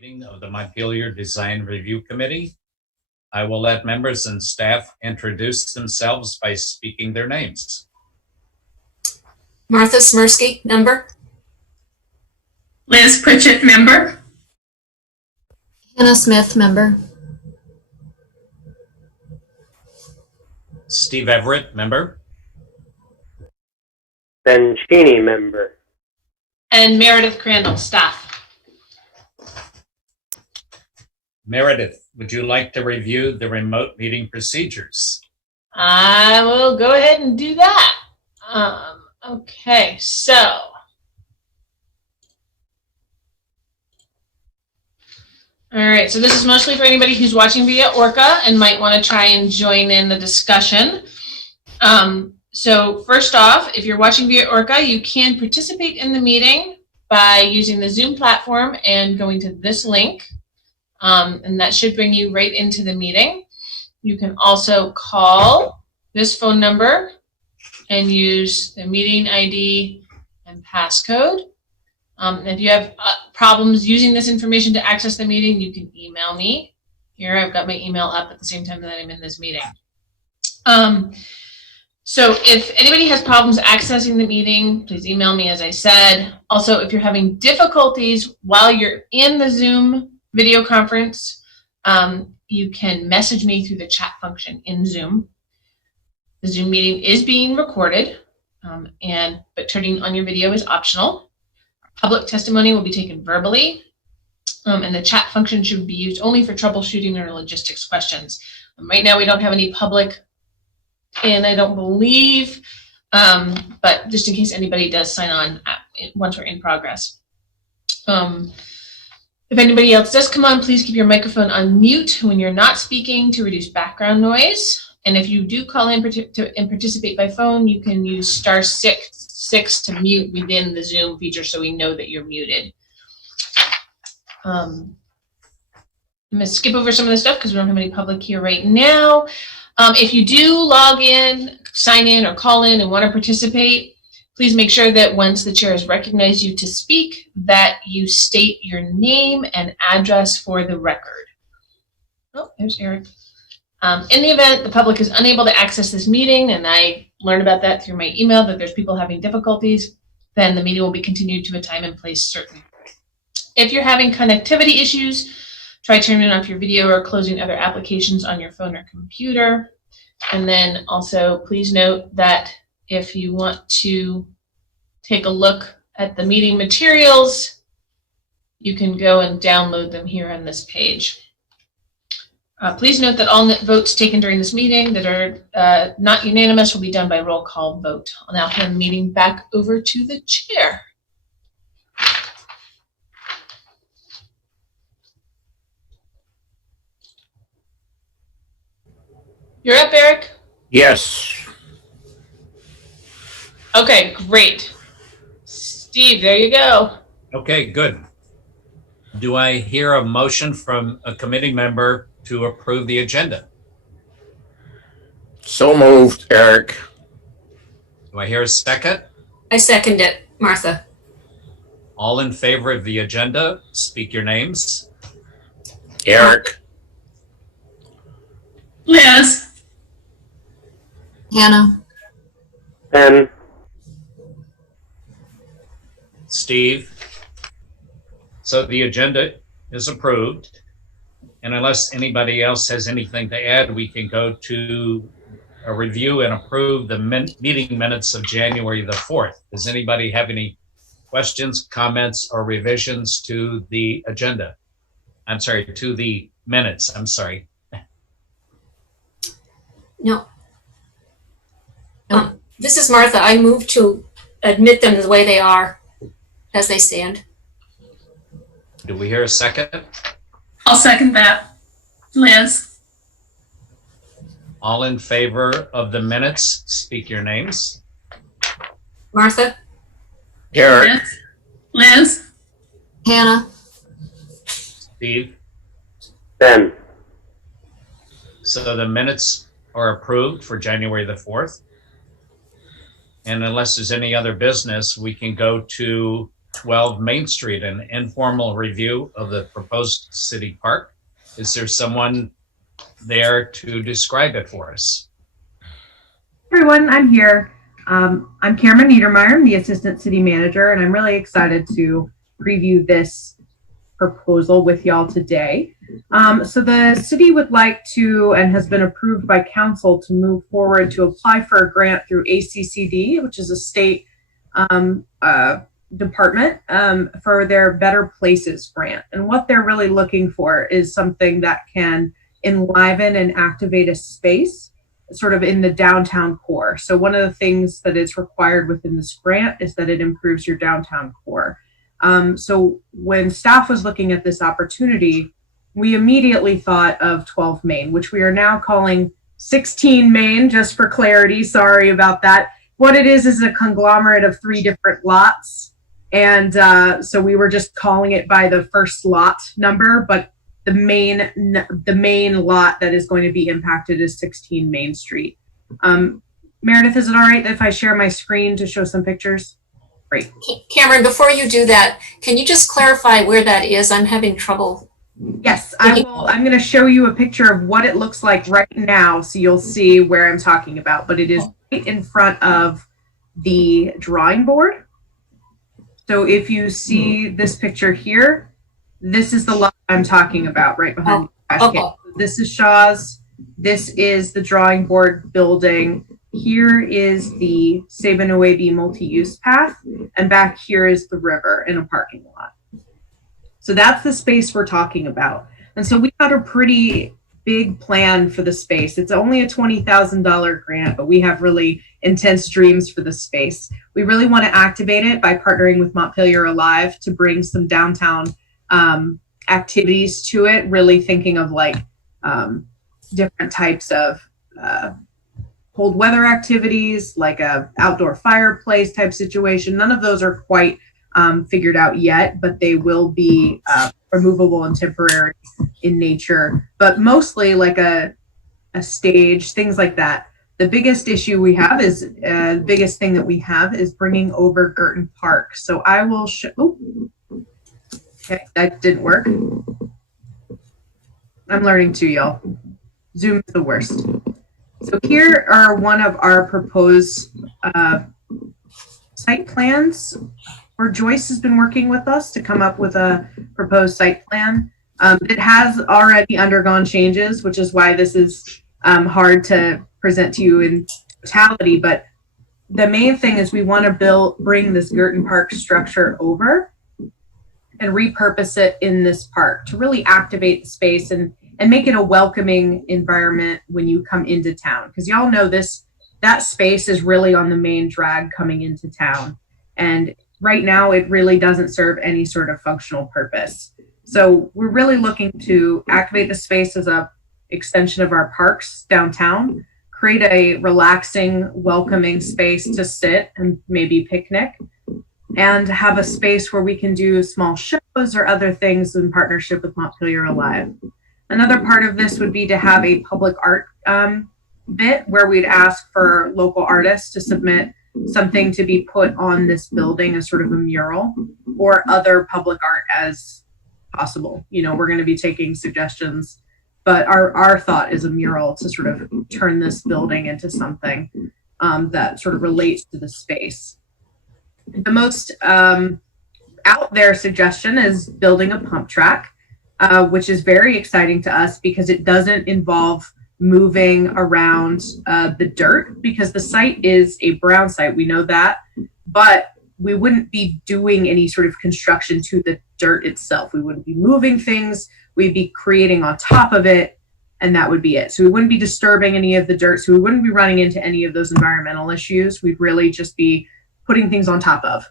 Meeting of the Montpelier Design Review Committee. I will let members and staff introduce themselves by speaking their names. Martha Smirsky, member. Liz Pritchett, member. Hannah Smith, member. Steve Everett, member. Ben Cheney, member. And Meredith Crandall, staff. Meredith, would you like to review the remote meeting procedures? I will go ahead and do that. Okay, so all right, so this is mostly for anybody who's watching via ORCA and might want to try and join in the discussion. So first off, if you're watching via ORCA, you can participate in the meeting by using the Zoom platform and going to this link. And that should bring you right into the meeting. You can also call this phone number and use the meeting ID and passcode. If you have problems using this information to access the meeting, you can email me. Here, I've got my email up at the same time that I'm in this meeting. So if anybody has problems accessing the meeting, please email me, as I said. Also, if you're having difficulties while you're in the Zoom video conference, you can message me through the chat function in Zoom. The Zoom meeting is being recorded, but turning on your video is optional. Public testimony will be taken verbally, and the chat function should be used only for troubleshooting or logistics questions. Right now, we don't have any public, and I don't believe, but just in case anybody does sign on once we're in progress. If anybody else does come on, please keep your microphone on mute when you're not speaking to reduce background noise. And if you do call in and participate by phone, you can use *6 to mute within the Zoom feature so we know that you're muted. I'm going to skip over some of the stuff because we don't have any public here right now. If you do log in, sign in, or call in and want to participate, please make sure that once the chair has recognized you to speak, that you state your name and address for the record. Oh, there's Eric. In the event the public is unable to access this meeting, and I learned about that through my email, that there's people having difficulties, then the meeting will be continued to a time and place certain. If you're having connectivity issues, try turning off your video or closing other applications on your phone or computer. And then also please note that if you want to take a look at the meeting materials, you can go and download them here on this page. Please note that all votes taken during this meeting that are not unanimous will be done by roll call vote. I'll now hand the meeting back over to the chair. You're up, Eric? Yes. Okay, great. Steve, there you go. Okay, good. Do I hear a motion from a committee member to approve the agenda? So moved, Eric. Do I hear a second? I second it, Martha. All in favor of the agenda, speak your names. Eric. Liz. Hannah. Ben. Steve. So the agenda is approved. And unless anybody else has anything to add, we can go to a review and approve the meeting minutes of January the 4th. Does anybody have any questions, comments, or revisions to the agenda? I'm sorry, to the minutes. I'm sorry. No. This is Martha. I move to admit them the way they are, as they stand. Do we hear a second? I'll second that. Liz. All in favor of the minutes, speak your names. Martha. Eric. Liz. Hannah. Steve. Ben. So the minutes are approved for January the 4th. And unless there's any other business, we can go to 12 Main Street, an informal review of the proposed city park. Is there someone there to describe it for us? Everyone, I'm here. I'm Cameron Niedermeyer, I'm the Assistant City Manager, and I'm really excited to preview this proposal with y'all today. So the city would like to, and has been approved by council, to move forward to apply for a grant through ACCD, which is a state department, for their Better Places grant. And what they're really looking for is something that can enliven and activate a space sort of in the downtown core. So one of the things that is required within this grant is that it improves your downtown core. So when staff was looking at this opportunity, we immediately thought of 12 Main, which we are now calling 16 Main, just for clarity. Sorry about that. What it is a conglomerate of 3 different lots. And so we were just calling it by the first lot number, but the main lot that is going to be impacted is 16 Main Street. Meredith, is it all right if I share my screen to show some pictures? Great. Cameron, before you do that, can you just clarify where that is? I'm having trouble. Yes, I will. I'm going to show you a picture of what it looks like right now, so you'll see where I'm talking about. But it is right in front of the drawing board. So if you see this picture here, this is the lot I'm talking about, right behind the trash can. This is Shaw's. This is the drawing board building. Here is the Sabin-Uebi multi-use path, and back here is the river and a parking lot. So that's the space we're talking about. And so we got a pretty big plan for the space. It's only a $20,000 grant, but we have really intense dreams for the space. We really want to activate it by partnering with Montpelier Alive to bring some downtown activities to it, really thinking of like different types of cold weather activities, like a outdoor fireplace type situation. None of those are quite figured out yet, but they will be removable and temporary in nature, but mostly like a stage, things like that. The biggest issue we have is, the biggest thing that we have is bringing over Guertin Park. So I will show, okay, that didn't work. I'm learning too, y'all. Zoom is the worst. So here are one of our proposed site plans, where Joyce has been working with us to come up with a proposed site plan. It has already undergone changes, which is why this is hard to present to you in totality. But the main thing is we want to bring this Guertin Park structure over and repurpose it in this park to really activate the space and make it a welcoming environment when you come into town. Because y'all know that space is really on the main drag coming into town. And right now it really doesn't serve any sort of functional purpose. So we're really looking to activate the space as a extension of our parks downtown, create a relaxing, welcoming space to sit and maybe picnic, and have a space where we can do small shows or other things in partnership with Montpelier Alive. Another part of this would be to have a public art bit where we'd ask for local artists to submit something to be put on this building as sort of a mural, or other public art as possible. You know, we're going to be taking suggestions, but our thought is a mural to sort of turn this building into something that sort of relates to the space. The most out there suggestion is building a pump track, which is very exciting to us because it doesn't involve moving around the dirt, because the site is a brown site. We know that, but we wouldn't be doing any sort of construction to the dirt itself. We wouldn't be moving things. We'd be creating on top of it, and that would be it. So we wouldn't be disturbing any of the dirt. So we wouldn't be running into any of those environmental issues. We'd really just be putting things on top of.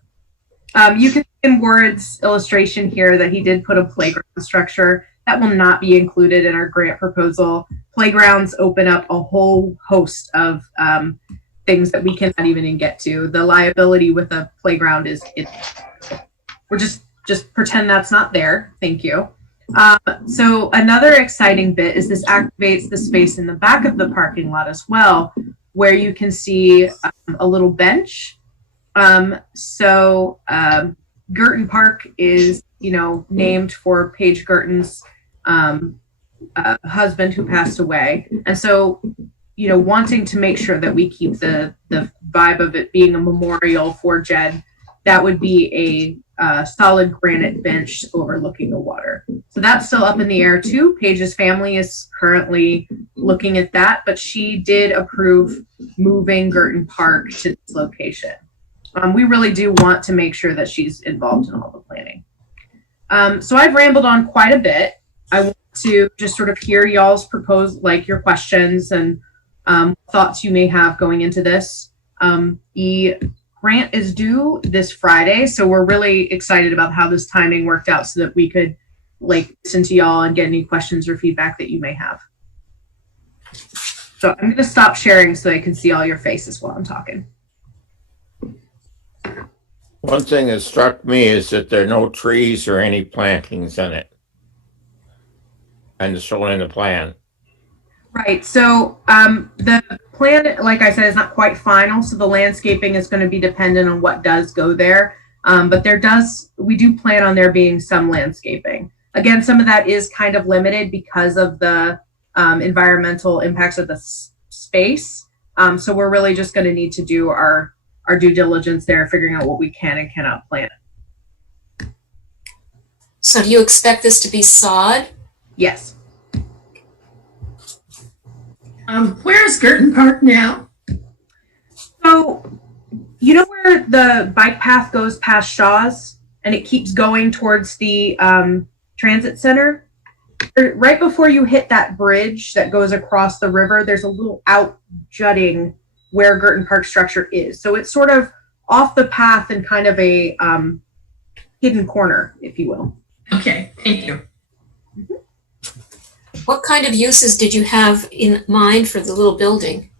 You can see in Ward's illustration here that he did put a playground structure. That will not be included in our grant proposal. Playgrounds open up a whole host of things that we cannot even get to. The liability with a playground is, we're just pretend that's not there. Thank you. So another exciting bit is this activates the space in the back of the parking lot as well, where you can see a little bench. Guertin Park is, named for Paige Guertin's husband who passed away. And so, wanting to make sure that we keep the vibe of it being a memorial for Jed, that would be a solid granite bench overlooking the water. So that's still up in the air too. Paige's family is currently looking at that, but she did approve moving Guertin Park to this location. We really do want to make sure that she's involved in all the planning. So I've rambled on quite a bit. I want to just sort of hear y'all's your questions and thoughts you may have going into this. The grant is due this Friday, so we're really excited about how this timing worked out so that we could listen to y'all and get any questions or feedback that you may have. So I'm going to stop sharing so I can see all your faces while I'm talking. One thing that struck me is that there are no trees or any plantings in it. And it's shown in the plan. Right. So the plan, like I said, is not quite final. So the landscaping is going to be dependent on what does go there. But we do plan on there being some landscaping. Again, some of that is kind of limited because of the environmental impacts of the space. So we're really just going to need to do our due diligence there, figuring out what we can and cannot plant. So do you expect this to be sod? Yes. Where's Guertin Park now? So, you know where the bike path goes past Shaw's and it keeps going towards the transit center? Right before you hit that bridge that goes across the river, there's a little out jutting where Guertin Park structure is. So it's sort of off the path and kind of a hidden corner, if you will. Okay, thank you. What kind of uses did you have in mind for the little building?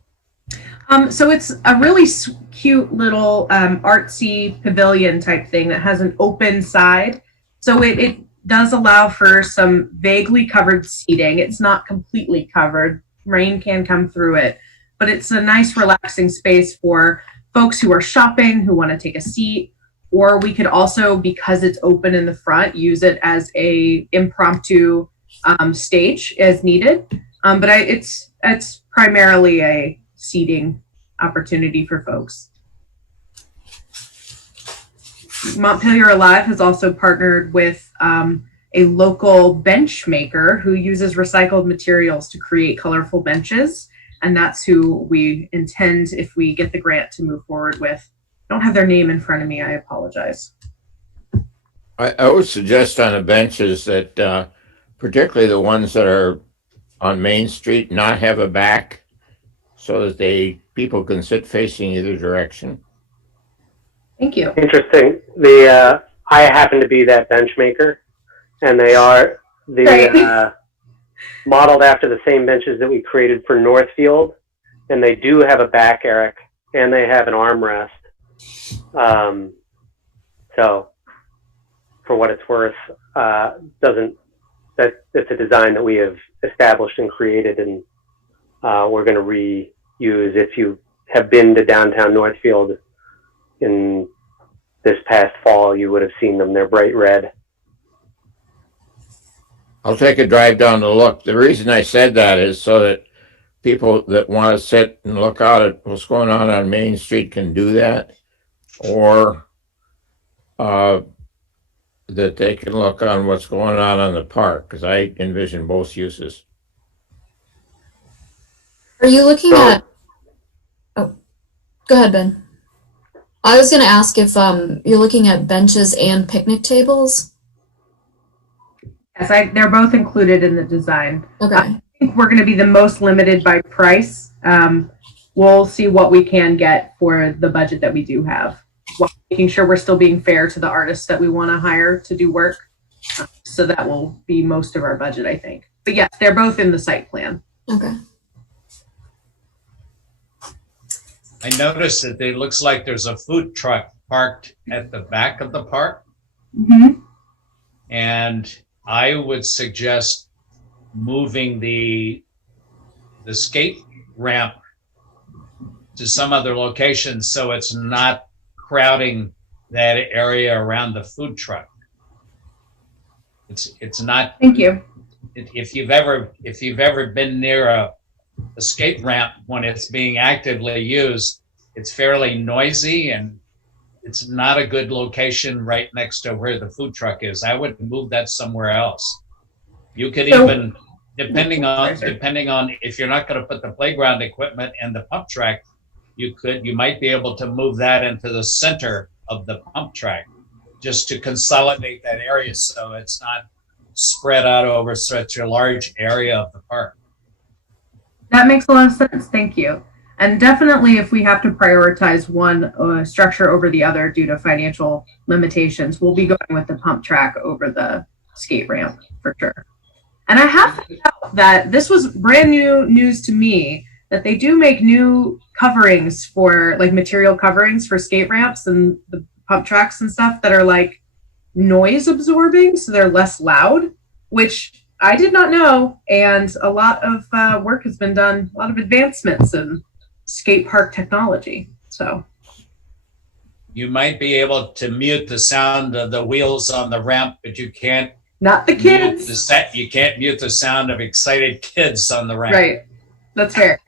So it's a really cute little artsy pavilion type thing that has an open side. So it does allow for some vaguely covered seating. It's not completely covered. Rain can come through it, but it's a nice relaxing space for folks who are shopping, who want to take a seat, or we could also, because it's open in the front, use it as a impromptu stage as needed. But it's primarily a seating opportunity for folks. Montpelier Alive has also partnered with a local bench maker who uses recycled materials to create colorful benches. And that's who we intend, if we get the grant, to move forward with. I don't have their name in front of me. I apologize. I would suggest on the benches that particularly the ones that are on Main Street not have a back so that people can sit facing either direction. Thank you. Interesting. I happen to be that bench maker, and they are modeled after the same benches that we created for Northfield, and they do have a back, Eric, and they have an armrest. So, for what it's worth, it's a design that we have established and created, and we're going to reuse. If you have been to downtown Northfield in this past fall, you would have seen them. They're bright red. I'll take a drive down to look. The reason I said that is so that people that want to sit and look out at what's going on Main Street can do that, or that they can look on what's going on the park, because I envision both uses. Are you looking at, oh, go ahead, Ben. I was going to ask if you're looking at benches and picnic tables. Yes, they're both included in the design. Okay. I think we're going to be the most limited by price. We'll see what we can get for the budget that we do have, while making sure we're still being fair to the artists that we want to hire to do work. So that will be most of our budget, I think. But yes, they're both in the site plan. Okay. I noticed that it looks like there's a food truck parked at the back of the park. Mm-hmm. And I would suggest moving the skate ramp to some other location so it's not crowding that area around the food truck. It's not, Thank you. if you've ever been near a skate ramp when it's being actively used, it's fairly noisy and it's not a good location right next to where the food truck is. I would move that somewhere else. You could even, depending on if you're not going to put the playground equipment and the pump track, you might be able to move that into the center of the pump track just to consolidate that area so it's not spread out over such a large area of the park. That makes a lot of sense. Thank you. And definitely, if we have to prioritize one structure over the other due to financial limitations, we'll be going with the pump track over the skate ramp for sure. And I have found out that this was brand new news to me, that they do make new coverings for, like, material coverings for skate ramps and the pump tracks and stuff that are like noise absorbing, so they're less loud, which I did not know. And a lot of work has been done, a lot of advancements in skate park technology. So You might be able to mute the sound of the wheels on the ramp, but you can't not the kids. You can't mute the sound of excited kids on the ramp. Right. That's fair.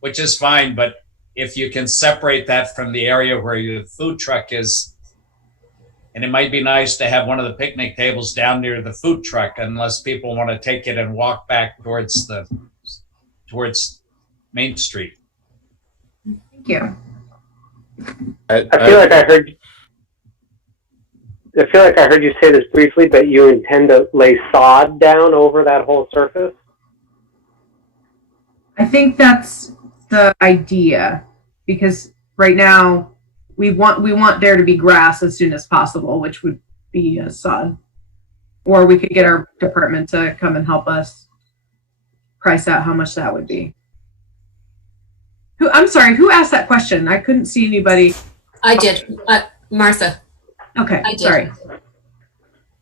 Which is fine, but if you can separate that from the area where your food truck is, and it might be nice to have one of the picnic tables down near the food truck, unless people want to take it and walk back towards Main Street. Thank you. I feel like I heard you say this briefly, but you intend to lay sod down over that whole surface? I think that's the idea, because right now we want there to be grass as soon as possible, which would be a sod. Or we could get our department to come and help us price out how much that would be. I'm sorry, who asked that question? I couldn't see anybody. I did. Martha. Okay, I did. sorry.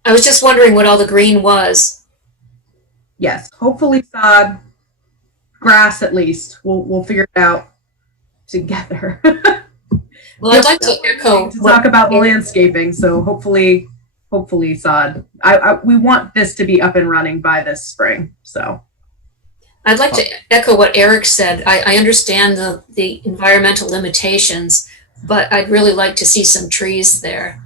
I was just wondering what all the green was. Yes, hopefully sod, grass at least. We'll figure it out together. Well, I'd like to echo to talk about the landscaping. So hopefully sod. We want this to be up and running by this spring. So I'd like to echo what Eric said. I understand the environmental limitations, but I'd really like to see some trees there.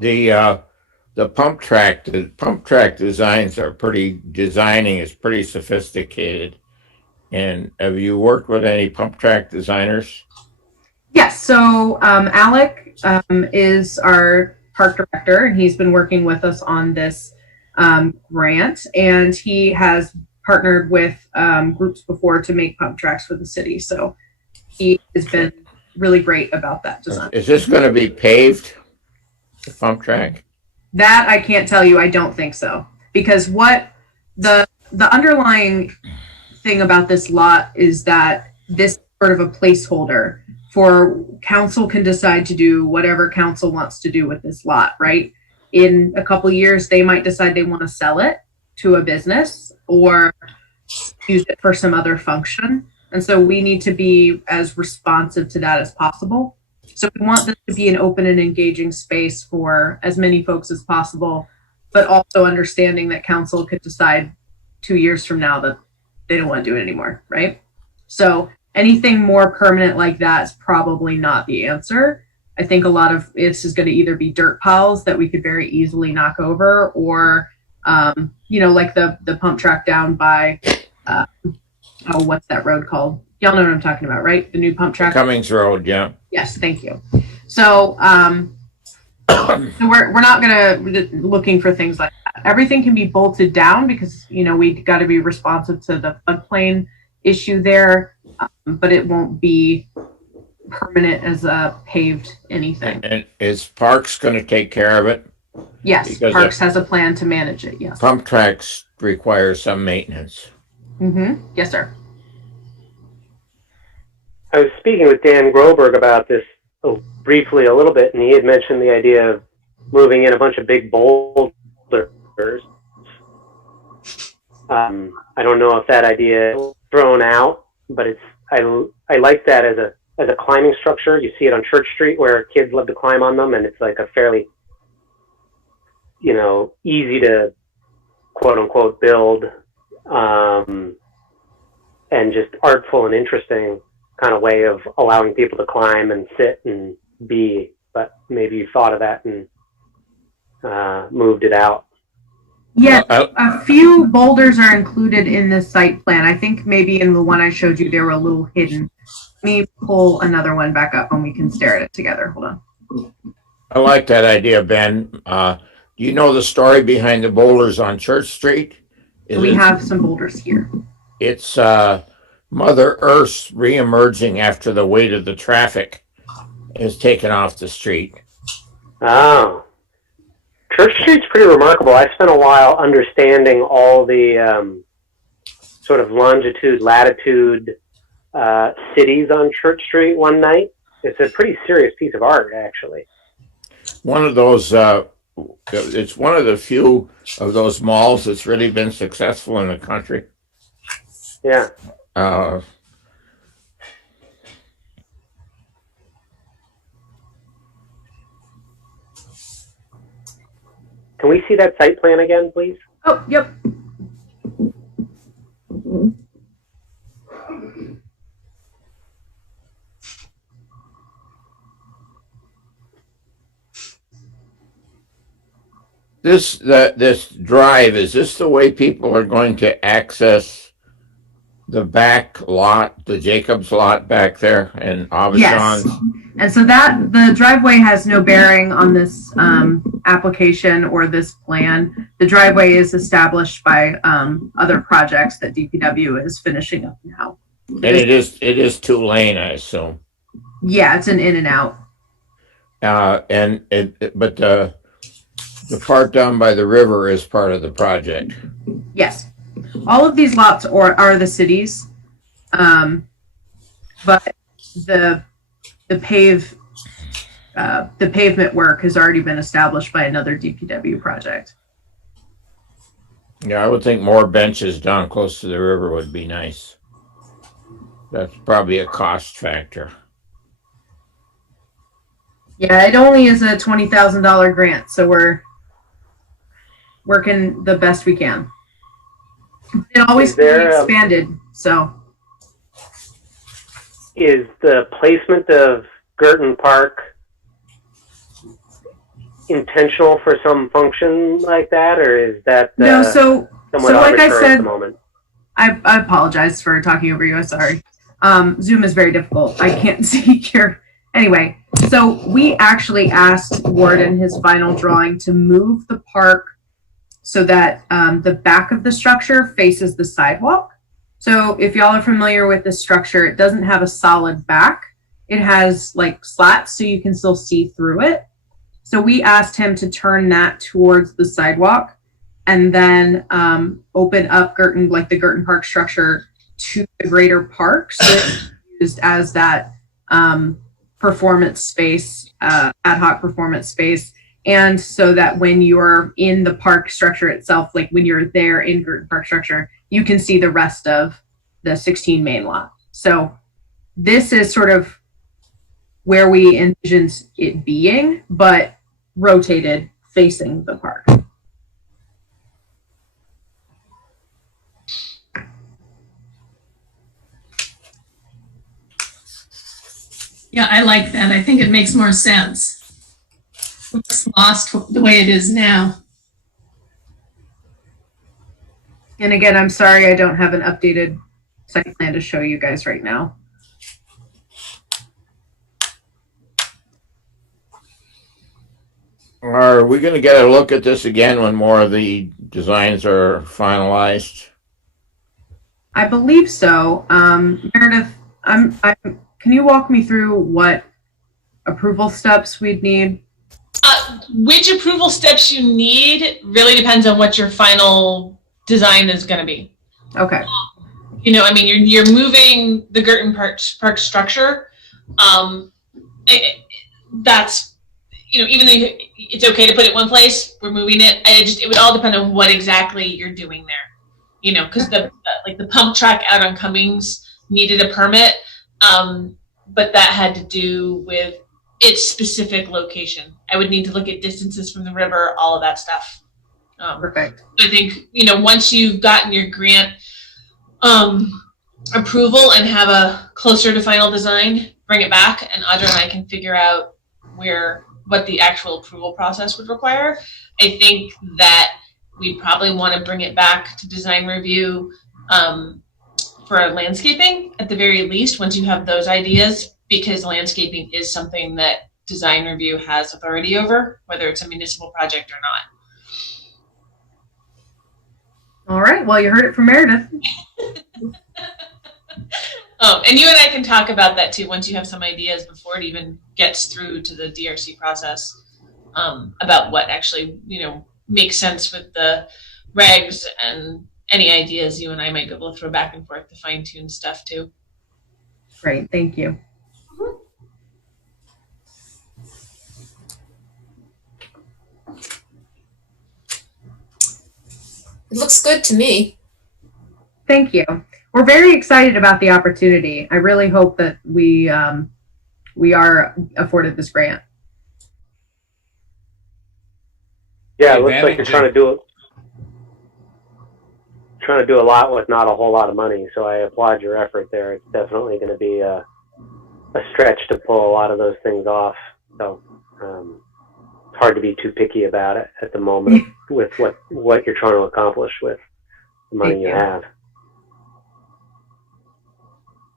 The pump track designs are designing is pretty sophisticated. And have you worked with any pump track designers? yes, so Alec is our park director, and he's been working with us on this grant, and he has partnered with groups before to make pump tracks for the city. So he has been really great about that design. Is this going to be paved, the pump track? That I can't tell you. I don't think so, because what the underlying thing about this lot is that this is sort of a placeholder for council can decide to do whatever council wants to do with this lot, right? In a couple of years, they might decide they want to sell it to a business or use it for some other function. And so we need to be as responsive to that as possible. So we want this to be an open and engaging space for as many folks as possible, but also understanding that council could decide 2 years from now that they don't want to do it anymore, right? So anything more permanent like that is probably not the answer. I think a lot of this is going to either be dirt piles that we could very easily knock over, or like the pump track down by what's that road called? Y'all know what I'm talking about, right? The new pump track. Cummings Road, yeah. Yes, thank you. So we're not gonna looking for things like that. Everything can be bolted down because we got to be responsive to the floodplain issue there, but it won't be permanent as a paved anything. And is Parks going to take care of it? Yes, Because Parks has a plan to manage it. Yes. Pump tracks require some maintenance. Mm-hmm. Yes, sir. I was speaking with Dan Groberg about this briefly a little bit, and he had mentioned the idea of moving in a bunch of big boulders. I don't know if that idea is thrown out, but I like that as a as a climbing structure. You see it on Church Street where kids love to climb on them, and it's like a fairly, easy to quote unquote build, and just artful and interesting kind of way of allowing people to climb and sit and be. But maybe you thought of that and moved it out. Yeah, a few boulders are included in the site plan. I think maybe in the one I showed you, they were a little hidden. Let me pull another one back up and we can stare at it together. Hold on. I like that idea, Ben. Do you know the story behind the boulders on Church Street? We have some boulders here. It's Mother Earth's reemerging after the weight of the traffic is taken off the street. Oh. Church Street's pretty remarkable. I spent a while understanding all the sort of longitude, latitude cities on Church Street one night. It's a pretty serious piece of art, actually. One of those, it's one of the few of those malls that's really been successful in the country. Yeah. Can we see that site plan again, please? Oh, yep. This drive, is this the way people are going to access the back lot, the Jacobs lot back there in Avishon? Yes. And so the driveway has no bearing on this application or this plan. The driveway is established by other projects that DPW is finishing up now. And it is 2-lane, I assume. Yeah, it's an in and out. But the part down by the river is part of the project. Yes. All of these lots are the cities, but the pavement work has already been established by another DPW project. Yeah, I would think more benches down close to the river would be nice. That's probably a cost factor. Yeah, it only is a $20,000 grant, so we're working the best we can. It always can be expanded, so. Is the placement of Guertin Park intentional for some function like that, or is that no? So like I said, at the moment? I apologize for talking over you. I'm sorry. Zoom is very difficult. I can't see here. Anyway, so we actually asked Ward in his final drawing to move the park so that the back of the structure faces the sidewalk. So if y'all are familiar with this structure, it doesn't have a solid back. It has like slats so you can still see through it. So we asked him to turn that towards the sidewalk and then open up the Guertin Park structure to the greater park. So it's used as that performance space, ad hoc performance space. And so that when you're in the park structure itself, like when you're there in Guertin Park structure, you can see the rest of the 16 main lot. So this is sort of where we envisioned it being, but rotated facing the park. Yeah, I like that. I think it makes more sense. Looks lost the way it is now. And again, I'm sorry I don't have an updated site plan to show you guys right now. Are we going to get a look at this again when more of the designs are finalized? I believe so. Meredith, can you walk me through what approval steps we'd need? Which approval steps you need really depends on what your final design is going to be. Okay. I mean, you're moving the Guertin Park structure. That's, even though it's okay to put it one place, we're moving it. It would all depend on what exactly you're doing there. Because the pump track out on Cummings needed a permit. but that had to do with its specific location. I would need to look at distances from the river, all of that stuff. Perfect. I think, once you've gotten your grant approval and have a closer to final design, bring it back, and Audra and I can figure out what the actual approval process would require. I think that we probably want to bring it back to design review for landscaping at the very least, once you have those ideas, because landscaping is something that design review has authority over, whether it's a municipal project or not. All right. Well, you heard it from Meredith. And you and I can talk about that too once you have some ideas before it even gets through to the DRC process, about what actually makes sense with the regs, and any ideas you and I might be able to throw back and forth to fine tune stuff too. Great. Thank you. It looks good to me. Thank you. We're very excited about the opportunity. I really hope that we are afforded this grant. Yeah, it looks like you're trying to do a lot with not a whole lot of money. So I applaud your effort there. It's definitely going to be a stretch to pull a lot of those things off. So it's hard to be too picky about it at the moment with what you're trying to accomplish with the money you have.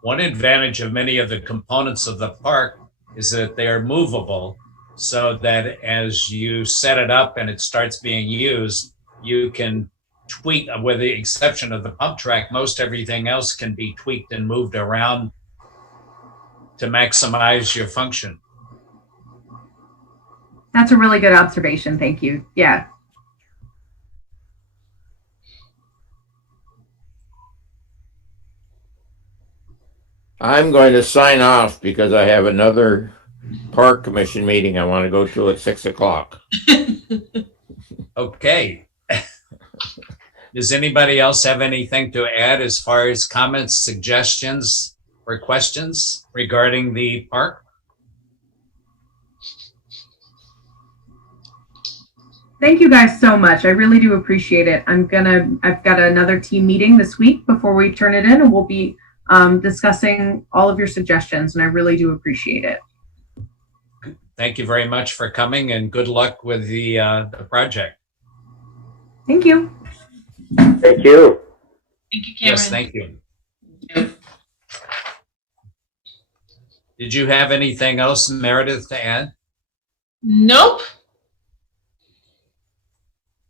One advantage of many of the components of the park is that they are movable, so that as you set it up and it starts being used, you can tweak, with the exception of the pump track, most everything else can be tweaked and moved around to maximize your function. That's a really good observation. Thank you. Yeah. I'm going to sign off because I have another park commission meeting I want to go to at 6 o'clock. Okay. Does anybody else have anything to add as far as comments, suggestions, or questions regarding the park? Thank you guys so much. I really do appreciate it. I've got another team meeting this week before we turn it in, and we'll be discussing all of your suggestions, and I really do appreciate it. Thank you very much for coming, and good luck with the project. Thank you. Thank you. Thank you, Cameron. Yes, thank you. Did you have anything else, Meredith, to add? Nope.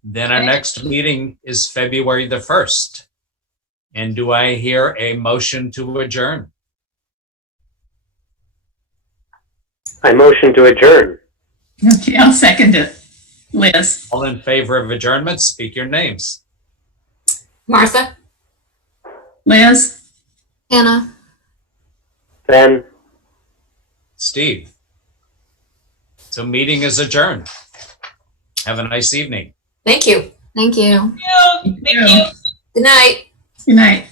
Then our next meeting is February the 1st. And do I hear a motion to adjourn? I motion to adjourn. Okay, I'll second it. Liz. All in favor of adjournment, speak your names. Martha? Liz. Hannah. Ben. Steve. So meeting is adjourned. Have a nice evening. Thank you. Thank you. Thank you. Good night. Good night.